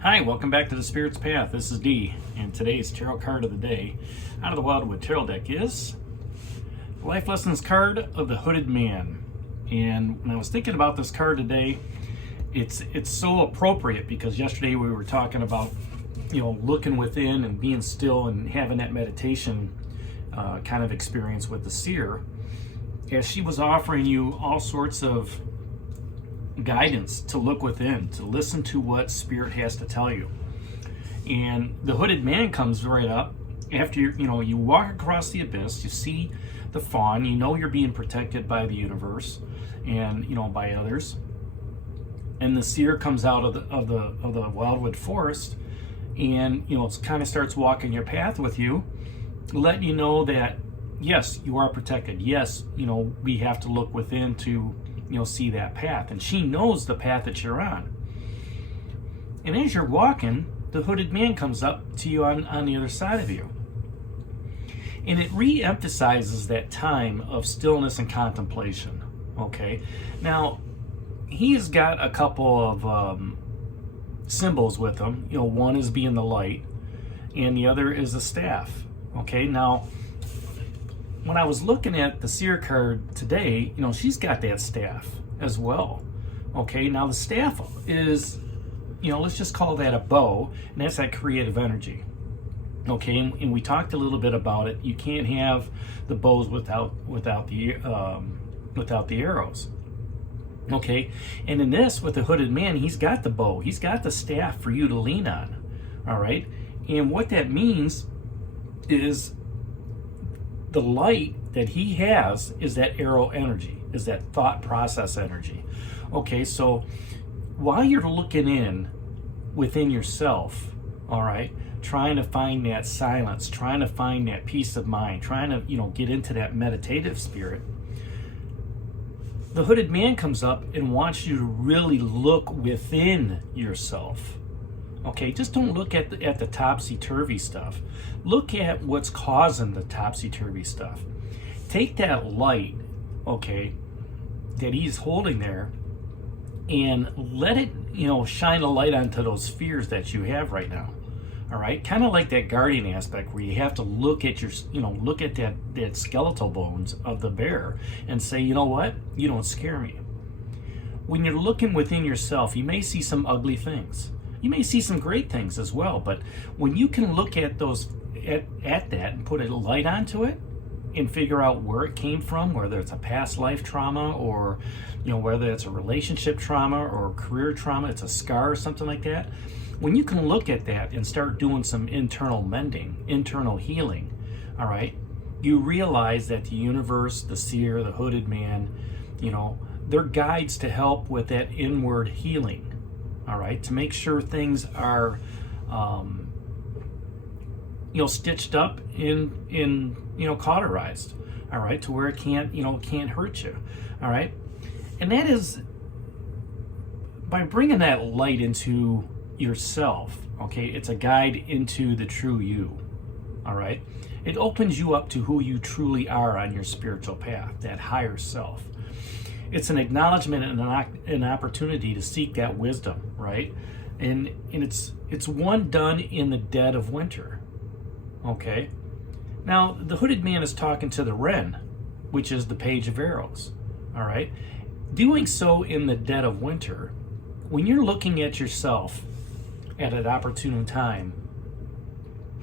Hi, welcome back to the Spirit's Path. This is Dee, and today's tarot card of the day out of the Wildwood Tarot deck is the Life Lessons card of the Hooded Man. And when I was thinking about this card today, it's so appropriate because yesterday we were talking about, looking within and being still and having that meditation kind of experience with the Seer, as she was offering you all sorts of guidance to look within, to listen to what Spirit has to tell you. And the Hooded Man comes right up after you walk across the abyss, you see the fawn, you're being protected by the universe and by others. And the Seer comes out of the Wildwood forest, and it kind of starts walking your path with you, letting you know that yes, you are protected. Yes, we have to look within to see that path, and she knows the path that you're on. And as you're walking, the Hooded Man comes up to you on the other side of you, and it re-emphasizes that time of stillness and contemplation. Okay, now he's got a couple of symbols with him. One is being the light, and the other is the staff. Okay, now when I was looking at the Seer card today, she's got that staff as well. Okay, now the staff is, let's just call that a bow, and that's that creative energy. Okay, and we talked a little bit about it. You can't have the bows without the arrows. Okay, and in this, with the Hooded Man, he's got the bow, he's got the staff for you to lean on. All right, and what that means is the light that he has is that arrow energy, is that thought process energy. Okay, so while you're looking within yourself, all right, trying to find that silence, trying to find that peace of mind, trying to, get into that meditative spirit, the Hooded Man comes up and wants you to really look within yourself. Okay, just don't look at the topsy-turvy stuff. Look at what's causing the topsy-turvy stuff. Take that light, okay, that he's holding there, and let it, shine a light onto those fears that you have right now. All right, kind of like that guardian aspect where you have to look at look at that skeletal bones of the bear and say, you know what, you don't scare me. When you're looking within yourself, you may see some ugly things. You may see some great things as well, but when you can look at those at that and put a light onto it and figure out where it came from, whether it's a past life trauma or whether it's a relationship trauma or career trauma, it's a scar or something like that. When you can look at that and start doing some internal mending, internal healing, all right, you realize that the universe, the Seer, the Hooded Man, they're guides to help with that inward healing. All right, to make sure things are, stitched up in cauterized. All right, to where it can't hurt you. All right, and that is by bringing that light into yourself. Okay, it's a guide into the true you. All right, it opens you up to who you truly are on your spiritual path, that higher self. It's an acknowledgement and an opportunity to seek that wisdom, right? And it's one done in the dead of winter. Okay. Now the Hooded Man is talking to the Wren, which is the Page of Arrows. All right. Doing so in the dead of winter, when you're looking at yourself at an opportune time.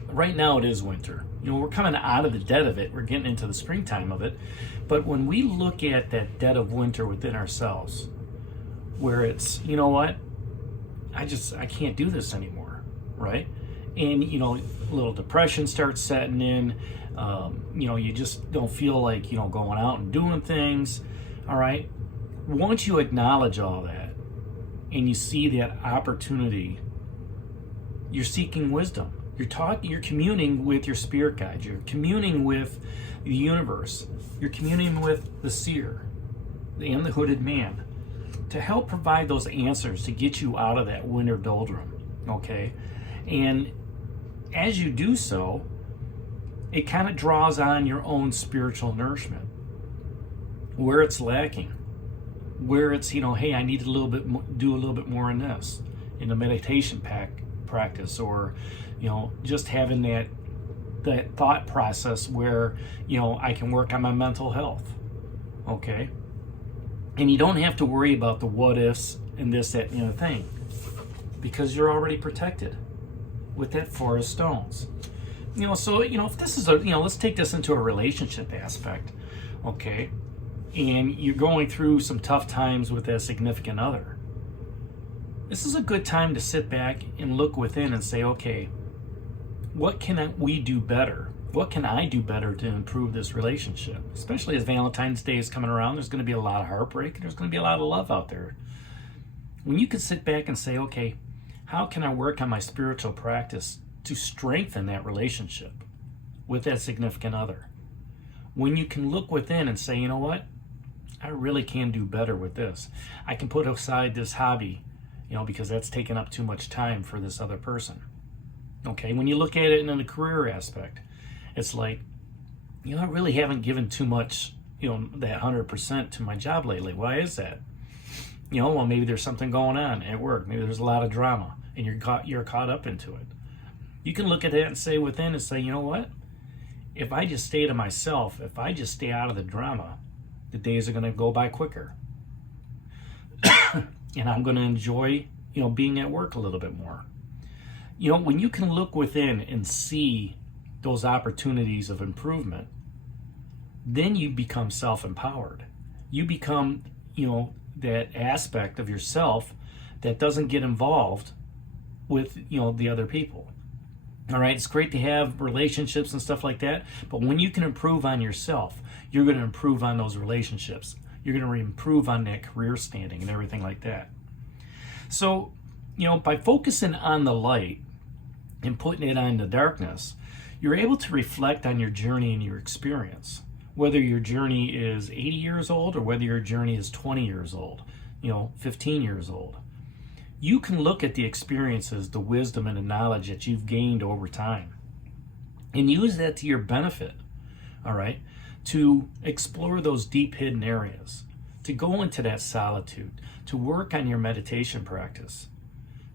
Right now it is winter. We're coming out of the dead of it. We're getting into the springtime of it. But when we look at that dead of winter within ourselves, where it's, I can't do this anymore, right? And, a little depression starts setting in. You just don't feel like, going out and doing things, all right? Once you acknowledge all that and you see that opportunity, you're seeking wisdom. You're communing with your spirit guide. You're communing with the universe. You're communing with the Seer and the Hooded Man to help provide those answers to get you out of that winter doldrum. Okay, and as you do so, it kind of draws on your own spiritual nourishment where it's lacking, where it's hey, I need a little bit do a little bit more in this. in a meditation practice, or, you know, just having that thought process where, you know, I can work on my mental health. Okay. And you don't have to worry about the what ifs and this, that, and the other thing, because you're already protected with that Four of Stones. You know, so, you know, if this is let's take this into a relationship aspect, okay? And you're going through some tough times with that significant other. This is a good time to sit back and look within and say, okay, what can we do better? What can I do better to improve this relationship? Especially as Valentine's Day is coming around, there's going to be a lot of heartbreak, and there's going to be a lot of love out there. When you can sit back and say, okay, how can I work on my spiritual practice to strengthen that relationship with that significant other? When you can look within and say, you know what, I really can do better with this. I can put aside this hobby, you know, because that's taking up too much time for this other person. Okay, when you look at it in the career aspect, it's like, you know, I really haven't given too much, you know, that 100% to my job lately. Why is that? You know, well, maybe there's something going on at work. Maybe there's a lot of drama, and you're caught up into it. You can look at that and say within and say, you know what? If I just stay to myself, if I just stay out of the drama, the days are going to go by quicker. And I'm going to enjoy, you know, being at work a little bit more. You know, when you can look within and see those opportunities of improvement, then you become self-empowered. You become, you know, that aspect of yourself that doesn't get involved with, you know, the other people. All right, it's great to have relationships and stuff like that, but when you can improve on yourself, you're going to improve on those relationships. You're going to improve on that career standing and everything like that. So, you know, by focusing on the light and putting it on the darkness, you're able to reflect on your journey and your experience. Whether your journey is 80 years old or whether your journey is 20 years old, you know, 15 years old. You can look at the experiences, the wisdom, and the knowledge that you've gained over time and use that to your benefit, all right, to explore those deep hidden areas, to go into that solitude, to work on your meditation practice,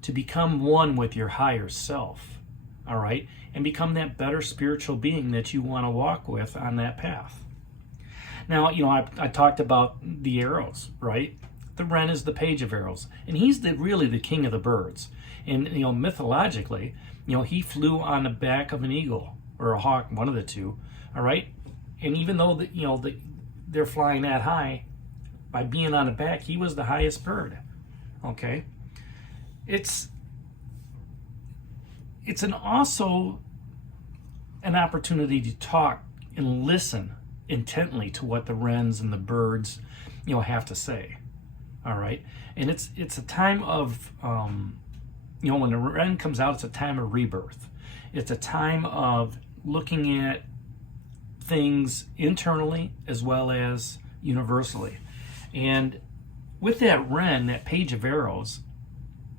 to become one with your higher self, all right, and become that better spiritual being that you want to walk with on that path. Now, you know, I talked about the arrows, right? The wren is the page of arrows, and he's really the king of the birds. And, you know, mythologically, you know, he flew on the back of an eagle or a hawk, one of the two, all right? And even though, they're flying that high, by being on the back, he was the highest bird, okay? It's also an opportunity to talk and listen intently to what the wrens and the birds, you know, have to say. All right, and it's a time of, you know, when the wren comes out, it's a time of rebirth. It's a time of looking at things internally as well as universally. And with that wren, that page of arrows,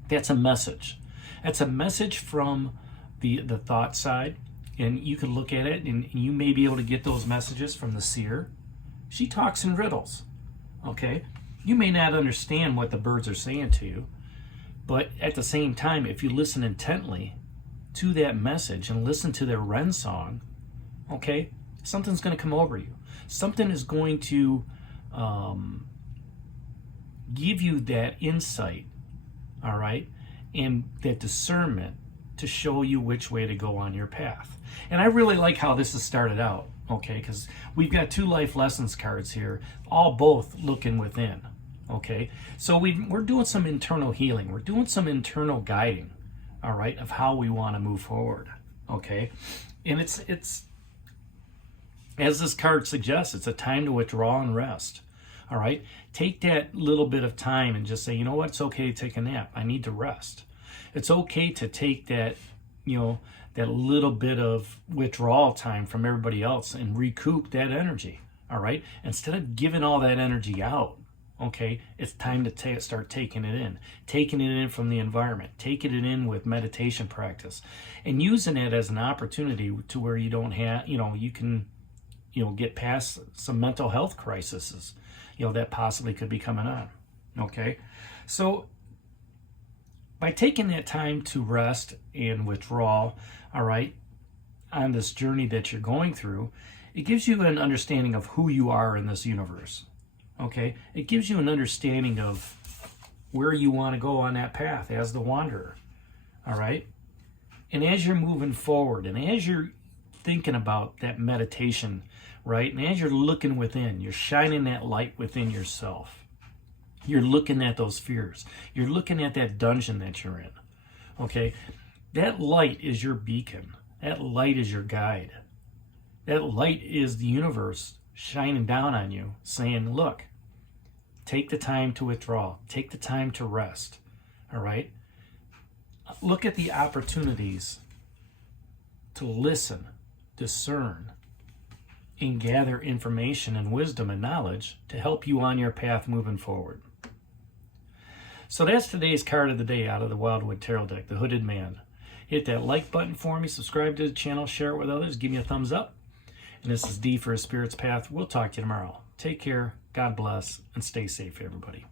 that's a message. That's a message from the thought side. And you can look at it and you may be able to get those messages from the seer. She talks in riddles, okay? You may not understand what the birds are saying to you, but at the same time, if you listen intently to that message and listen to their wren song, okay, something's going to come over you. Something is going to give you that insight, all right, and that discernment to show you which way to go on your path. And I really like how this has started out, okay, because we've got 2 life lessons cards here, both looking within, okay? So we're doing some internal healing. We're doing some internal guiding, all right, of how we want to move forward, okay? And it's as this card suggests, it's a time to withdraw and rest, all right? Take that little bit of time and just say, you know what, it's okay to take a nap. I need to rest. It's okay to take that, you know, that little bit of withdrawal time from everybody else and recoup that energy, all right? Instead of giving all that energy out, okay, it's time to start taking it in from the environment, taking it in with meditation practice, and using it as an opportunity to where you don't have, you know, you can, you know, get past some mental health crises, you know, that possibly could be coming on, okay? So by taking that time to rest and withdraw, all right, on this journey that you're going through, it gives you an understanding of who you are in this universe. Okay? It gives you an understanding of where you want to go on that path as the wanderer. All right? And as you're moving forward, and as you're thinking about that meditation, right? And as you're looking within, you're shining that light within yourself. You're looking at those fears. You're looking at that dungeon that you're in. Okay? That light is your beacon. That light is your guide. That light is the universe shining down on you, saying, look, take the time to withdraw. Take the time to rest. All right? Look at the opportunities to listen, discern, and gather information and wisdom and knowledge to help you on your path moving forward. So that's today's card of the day out of the Wildwood Tarot deck, the Hooded Man. Hit that like button for me, subscribe to the channel, share it with others, give me a thumbs up. And this is D for A Spirit's Path. We'll talk to you tomorrow. Take care, God bless, and stay safe, everybody.